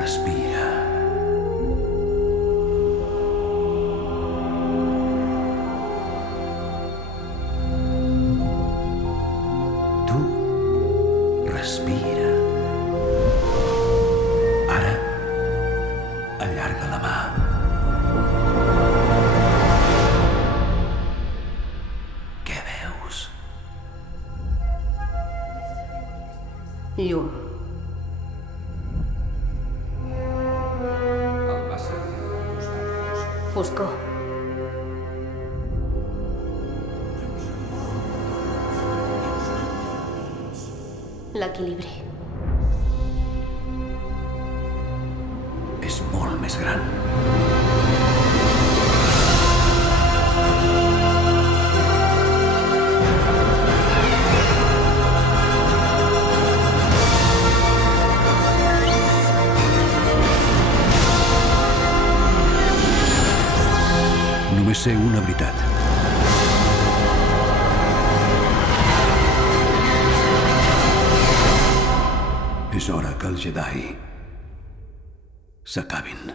Respira. Tu respira. Ara, allarga la mà. Què veus? Llum. El va seguir al costat fosc. Foscor. L'equilibri. És molt més gran. Només sé una veritat. És hora que els Jedi s'acabin.